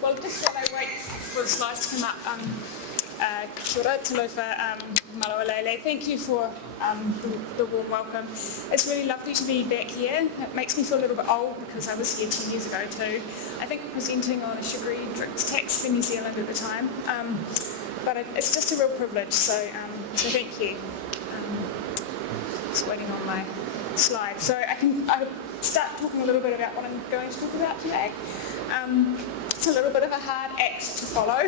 Well, just while I wait for the slides to come up, kia ora, talofa, malawalele. Thank you for the warm welcome. It's really lovely to be back here. It makes me feel a little bit old because I was here 10 years ago too. I think presenting on a sugary drinks tax for New Zealand at the time. But it's just a real privilege, so thank you. Just waiting on my slides. So I'll start talking a little bit about what I'm going to talk about today. It's a little bit of a hard act to follow.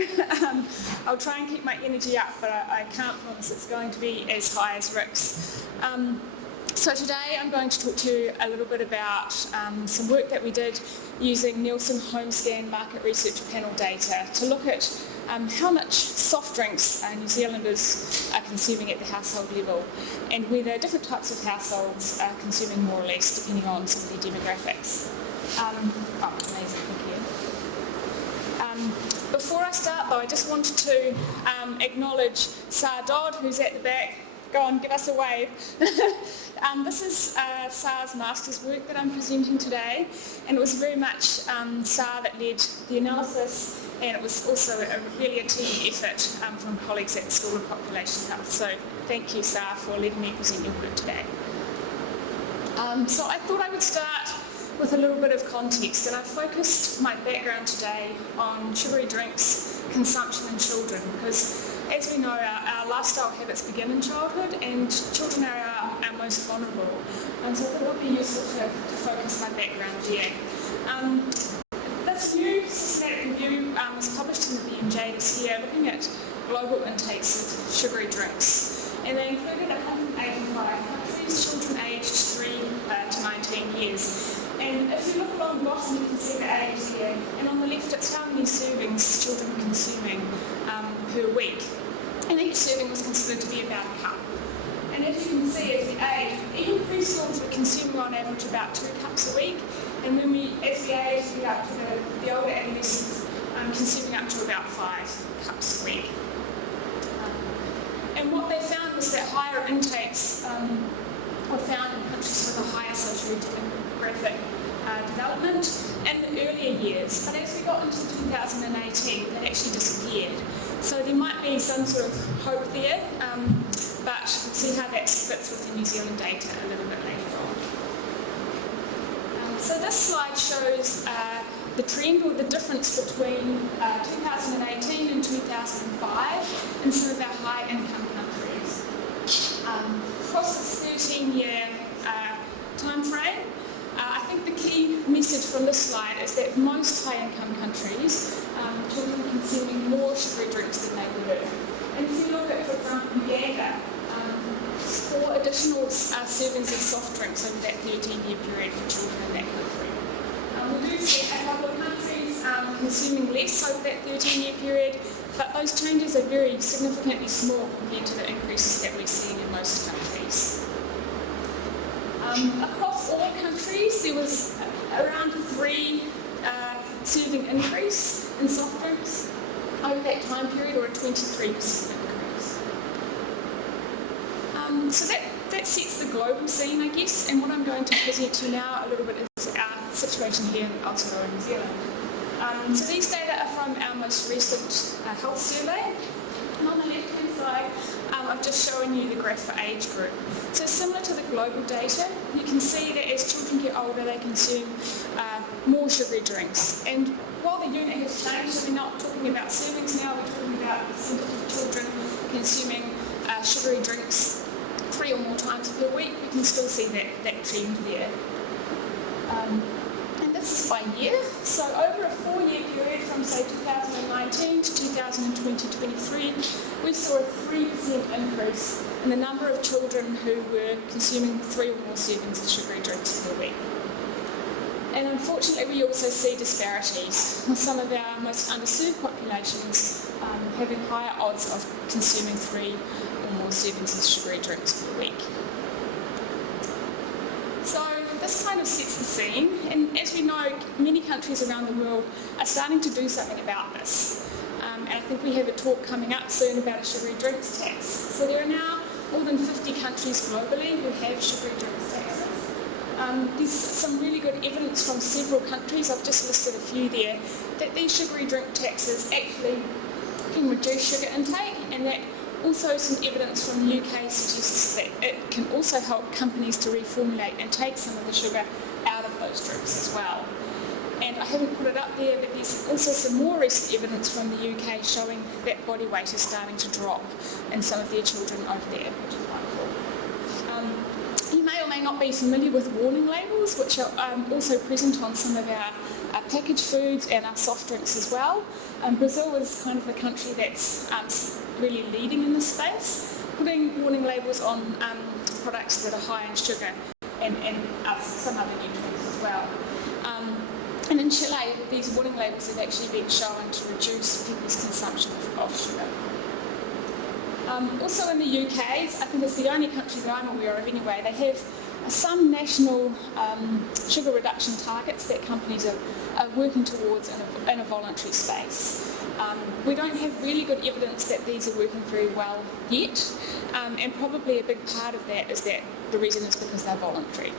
I'll try and keep my energy up, but I can't promise it's going to be as high as Rick's. So today I'm going to talk to you a little bit about some work that we did using Nielsen Homespun market research panel data to look at how much soft drinks New Zealanders are consuming at the household level, and whether different types of households are consuming more or less depending on some of their demographics. Amazing, thank you. Before I start though, I just wanted to acknowledge Sah Dodd, who's at the back. Go on, give us a wave. This is Sah's master's work that I'm presenting today, and it was very much Sah that led the analysis, and it was also really a team effort from colleagues at the School of Population Health. So thank you, Sah, for letting me present your work today. So I thought I would start with a little bit of context, and I've focused my background today on sugary drinks consumption in children, because as we know, our lifestyle habits begin in childhood, and children are our most vulnerable. And so I thought it would be useful to focus my background here. This new systematic review was published in the BMJ this year, looking at global intakes of sugary drinks, and they included 185 countries, children aged 3 to 19 years. And if you look along the bottom, you can see the age here, and on the left it's how many servings children are consuming per week. And each serving was considered to be about a cup. And as you can see, as we age, even preschoolers were consuming on average about 2 cups a week, and as we age, we get up to the older adolescents consuming up to about 5 cups a week. And what they found was that higher intakes were found in countries with a higher socio-demographic development in the earlier years, but as we got into 2018, that actually disappeared. So there might be some sort of hope there, but we'll see how that fits with the New Zealand data a little bit later on. So this slide shows the trend or the difference between 2018 and 2005 in some of our high-income countries. Across this 13-year time frame, I think the key message from this slide is that most high-income countries, children are consuming more sugary drinks than they were. And if you look at, for example, Uganda, 4 additional servings of soft drinks over that 13-year period for children in that country. We do see a couple of countries consuming less over that 13-year period, but those changes are very significantly small compared to the increases that we're seeing in most countries. Across all countries, there was around 3 serving increase in soft drinks over that time period, or a 23% increase. So that sets the global scene, I guess, and what I'm going to present to you now a little bit is our situation here in Aotearoa, New Zealand. So these data are from our most recent health survey, and on the left-hand side, I've just shown you the graph for age group. So similar to the global data, you can see that as children get older, they consume more sugary drinks. And while the unit has changed, so we're not talking about servings now, we're talking about the percentage of children consuming sugary drinks 3 or more times per week, we can still see that trend there. And this is by year. So over a 4-year period from, say, 2019 to 2023, we saw a 3% increase in the number of children who were consuming 3 or more servings of sugary drinks per week. And unfortunately, we also see disparities, with some of our most underserved populations having higher odds of consuming 3 or more servings of sugary drinks per week. So this kind of sets the scene, and as we know, many countries around the world are starting to do something about this. And I think we have a talk coming up soon about a sugary drinks tax. So there are now more than 50 countries globally who have sugary drinks taxes. There's some really good evidence from several countries, I've just listed a few there, that these sugary drink taxes actually can reduce sugar intake, and that also some evidence from the UK suggests that it can also help companies to reformulate and take some of the sugar out of those drinks as well. And I haven't put it up there, but there's also some more recent evidence from the UK showing that body weight is starting to drop in some of their children over there, which is wonderful. You may or may not be familiar with warning labels, which are also present on some of our packaged foods and our soft drinks as well. Brazil is kind of the country that's really leading in this space, putting warning labels on products that are high in sugar and some other nutrients as well. And in Chile, these warning labels have actually been shown to reduce people's consumption of sugar. Also in the UK, I think it's the only country that I'm aware of anyway, they have some national sugar reduction targets that companies are working towards in a voluntary space. We don't have really good evidence that these are working very well yet, and probably a big part of that is that the reason is because they're voluntary.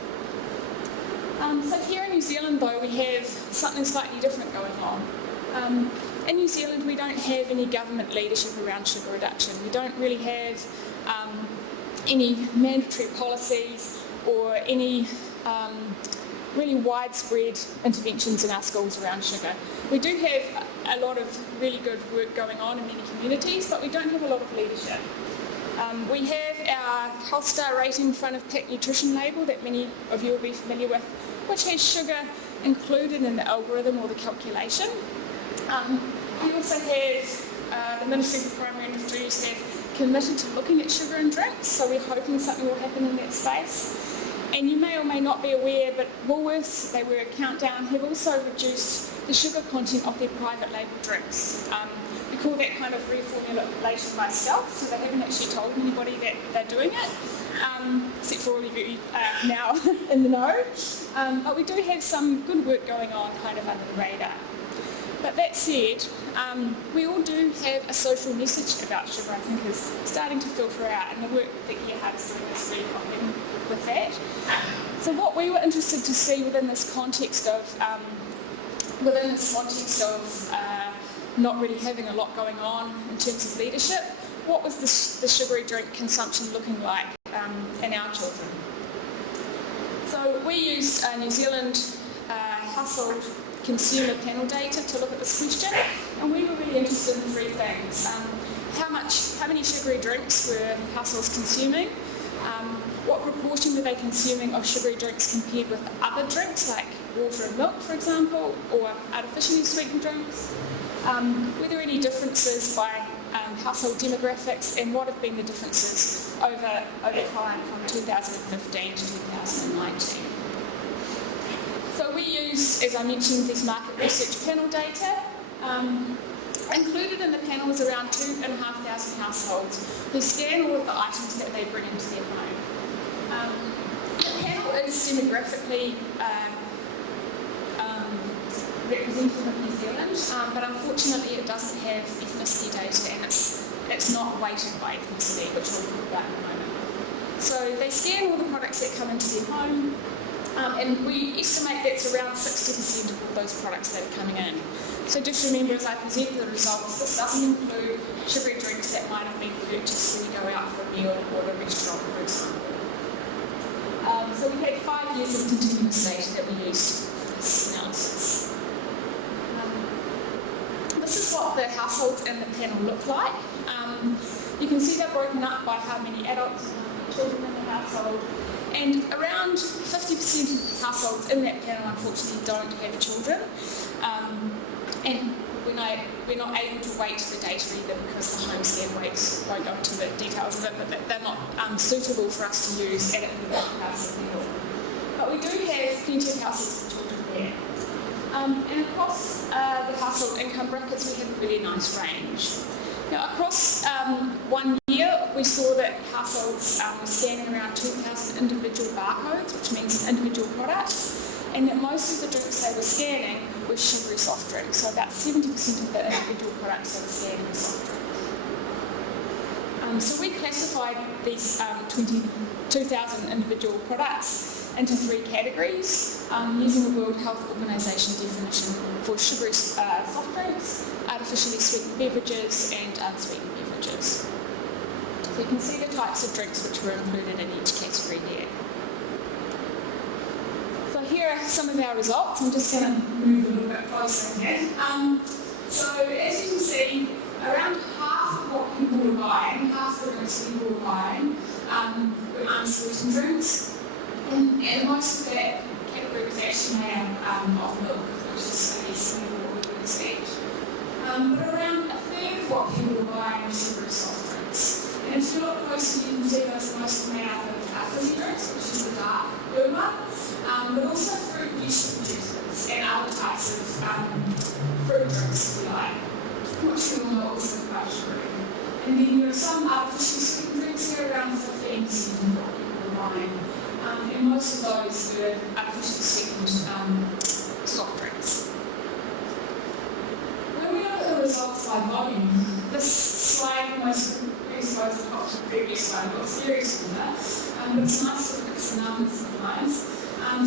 So here in New Zealand though, we have something slightly different going on. In New Zealand we don't have any government leadership around sugar reduction. We don't really have any mandatory policies or any really widespread interventions in our schools around sugar. We do have a lot of really good work going on in many communities, but we don't have a lot of leadership. We have our health star rating front of pack nutrition label that many of you will be familiar with, which has sugar included in the algorithm or the calculation. We also have the Ministry for Primary Industries have committed to looking at sugar in drinks, so we're hoping something will happen in that space. And you may or may not be aware, but Woolworths, they were a countdown, have also reduced the sugar content of their private label drinks. We call that kind of reformulation by stealth, so they haven't actually told anybody that they're doing it, except for all of you now in the know. But we do have some good work going on kind of under the radar. But that said, we all do have a social message about sugar, I think, is starting to filter out, and the work that Jiang is doing is really helping with that. So what we were interested to see within this context of not really having a lot going on in terms of leadership, what was the sugary drink consumption looking like in our children? So we used New Zealand household consumer panel data to look at this question, and we were really interested in three things. How many sugary drinks were households consuming? What proportion were they consuming of sugary drinks compared with other drinks like water and milk, for example, or artificially sweetened drinks? Were there any differences by household demographics, and what have been the differences over time from 2015 to 2019? So we use, as I mentioned, these market research panel data. Included in the panel was around 2,500 households who scan all of the items that they bring into their home. The panel is demographically representative of New Zealand, but unfortunately it doesn't have ethnicity data, and it's not weighted by ethnicity, which we'll talk about in a moment. So they scan all the products that come into their home, and we estimate that's around 60% of all those products that are coming in. So just remember, as I present the results, this doesn't include sugary drinks that might have been purchased when we go out for a meal or at a restaurant, for example. So we had 5 years of continuous data that we used for this analysis. This is what the households in the panel look like. You can see they're broken up by how many adults and how many children in the household. And around 50% of households in that panel unfortunately don't have children. And we're not able to weight the data either because the home scan weights won't go into the details of it, but they're not suitable for us to use at an individual household level. But we do have plenty of households with children there. And across the household income brackets we have a really nice range. Now across 1 year we saw that households were scanning around 2,000 individual barcodes, which means individual products, and that most of the drinks they were scanning were sugary soft drinks, so about 70% of the individual products they were scanning were soft drinks. So we classified these 2,000 individual products into 3 categories using the World Health Organization definition for sugary soft drinks, artificially sweetened beverages and unsweetened beverages. So you can see the types of drinks which were included in each category here. So here are some of our results. I'm just going to move a little bit closer here. So as you can see, around half of what people were buying, half the drinks people were buying were unsweetened drinks. And most of that category was actually made of milk, which is, I guess, what we would expect. But around a third of what people were buying were sugary soft drinks. And if you look closely, you can see those are mostly made up of fizzy drinks, which is the dark blue one, but also fruit and vegetable juices and other types of fruit drinks, if you like, which we all know also quite sugary. And then there are some artificially sweetened drinks here, around 15% of what people were buying. And most of those were artificially sweetened soft drinks. When we look at the results by volume, this slide almost presupposes the previous slide. It looks very similar, but it's nice to look at some numbers sometimes.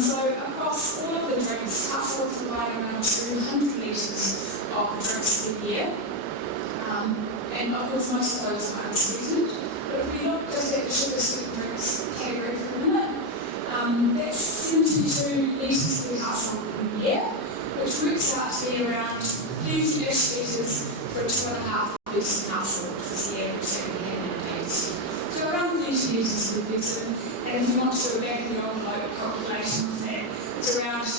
So across all of the drinks, households are buying around 200 litres of drinks per year. And of course most of those are unsweetened. But if we look just at the sugar-sweetened drinks category for a minute, that's 72 litres per household per year, which works out to be around 30-ish litres for a 2.5 person household, which is the average that we had in the days. So around 30 litres per person, and if you want to do a back of the envelope calculation with that, it's around 2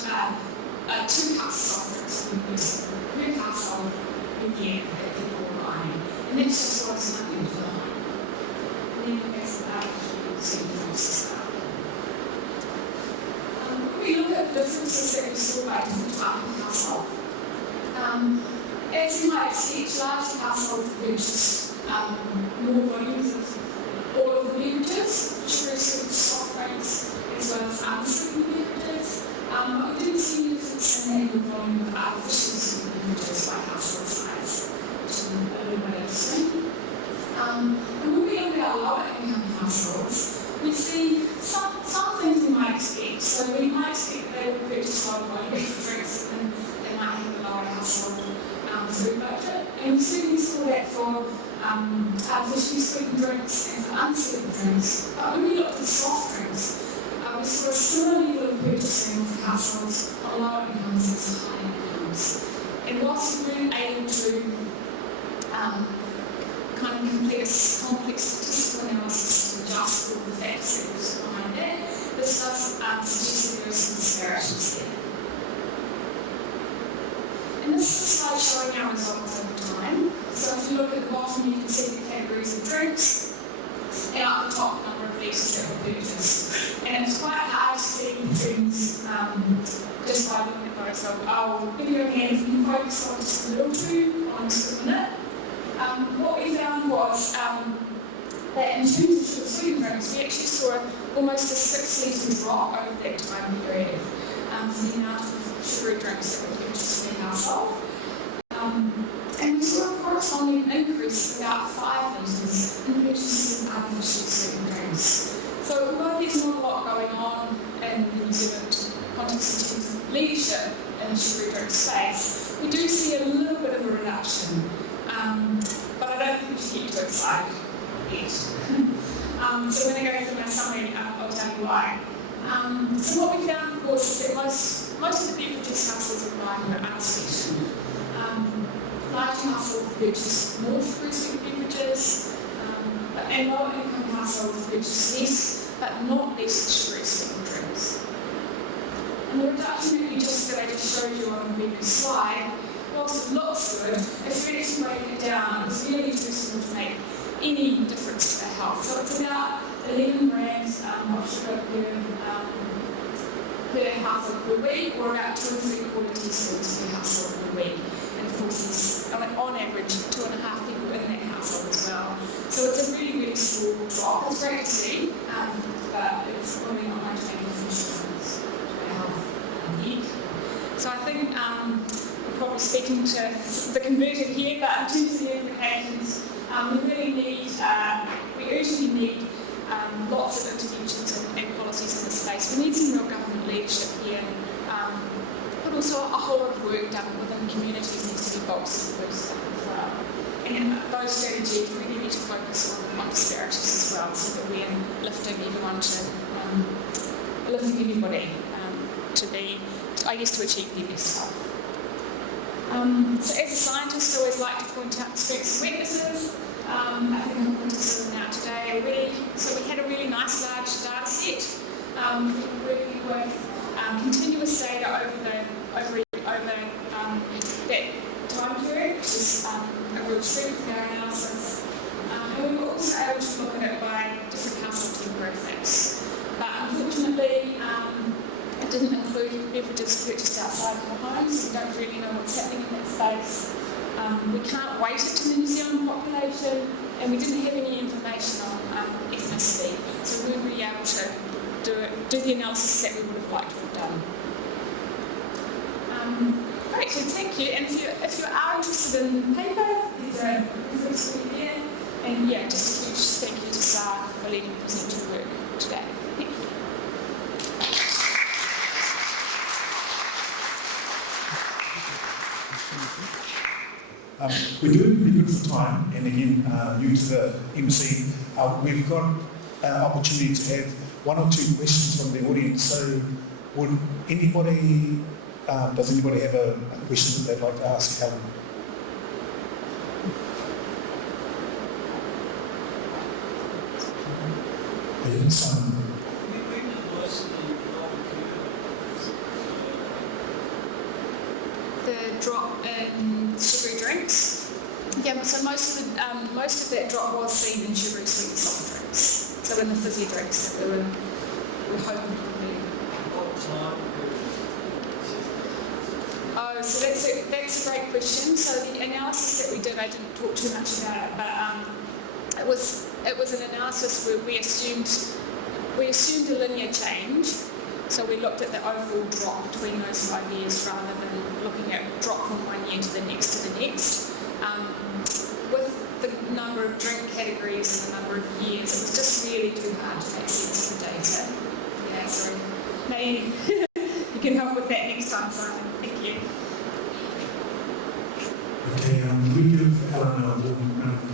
cups of soft drinks per person, per household per year that people are buying. And that's just what it's coming to the home. And then that's the artificial sweetened drinks as well. We look at the differences that we saw by different types of household. As you might expect, larger households purchase more volumes of all of the beverages, sugary sweetened soft drinks, as well as unsweetened beverages. But we didn't see a difference in the annual volume of artificially sweetened beverages by household size, which is a little bit interesting. And when we look at our lower income households, we see some things we might expect. So we might expect that they would purchase lower volume of drinks and they might have a lower household food budget. And we certainly saw that for artificially sweetened drinks and for unsweetened drinks. But when we looked at soft drinks, we saw a similar level of purchasing for households on lower incomes as higher incomes. And whilst we weren't able to kind of complete a complex statistical analysis to adjust all the factors that was behind that, this does suggest that there are some disparities there. And this is a slide showing our results over time. So if you look at the bottom, you can see the categories of drinks, and at the top, number of litres that were purchased. And it's quite hard to see trends just by looking at those. So I'll give you a hand if you can focus on just a little too on just a minute. What we found was that in terms of sugar-sweetened drinks, we actually saw almost a 6 litre drop over that time period for the amount of sugary drinks that were purchased in the household. And we saw a corresponding increase of about 5 litres in purchases of artificially sweetened drinks. So although there's not a lot going on in the New Zealand context in terms of leadership in the sugary drink space, we do see a little bit of a reduction. But I don't think we should get too excited yet. So when I go through my summary, I'll tell you why. So what we found, of course, is that most of the beverages households are buying were unsweetened. Larger households purchase more sugary beverages, and lower income households purchase less, but not less sugary drinks. And the reduction that I just showed you on the previous slide, whilst it looks good, if you actually break it down, it's really too small to make any difference to their health. So it's about 11 grams of sugar per household per week, or about 2 3/4 teaspoons per household per week. And of course, there's on average 2.5 people in that household as well. So it's a really, really small drop. It's great to see, but it's probably not going to make a huge difference to their health need. So I think we're probably speaking to the converted here, but in terms of the implications, we really need, we urgently need lots of interventions and policies in this space So we need some real government leadership here, but also a whole lot of work done within communities needs to be bolstered and boosted as well. And those strategies really need to focus on disparities as well, so that we're lifting everyone lifting everybody to be, I guess, to achieve their best health. So as a scientist, I always like to point out the strengths and weaknesses. I think I'm going to sort them out today already. So we had a really nice large data set. Working with continuous data over that time period, which is a real strength of our analysis. And we were also able to look at it by different household demographics. But unfortunately, it didn't include beverages purchased outside of the home, so we don't really know what's happening in that space. We can't weight it to the New Zealand population, and we didn't have any information on ethnicity, so we weren't really able to do the analysis that we would have liked to have done. Great, so thank you. And if you are interested in the paper, there's a reference for you there. And yeah, just a huge thank you to Sah for letting me present your work today. Thank you. We're doing pretty good for time, and again, due to the MC, we've got an opportunity to have one or two questions from the audience. So, would anybody, does anybody have a question that they'd like to ask Helen? Yes. The drop in sugary drinks. Yeah, so most of that drop was seen in sugary sweetened soft drinks. So in the fizzy drinks that we're hoping to be. Oh, so that's a great question. So the analysis that we did, I didn't talk too much about it, but it was an analysis where we assumed a linear change. So we looked at the overall drop between those 5 years rather than looking at drop from one year to the next. With the number of drink categories and the number of years, it was just really too hard to make sense of the data. Yeah, so maybe you can help with that next time, Simon. Thank you. Okay, we give Helen a little round of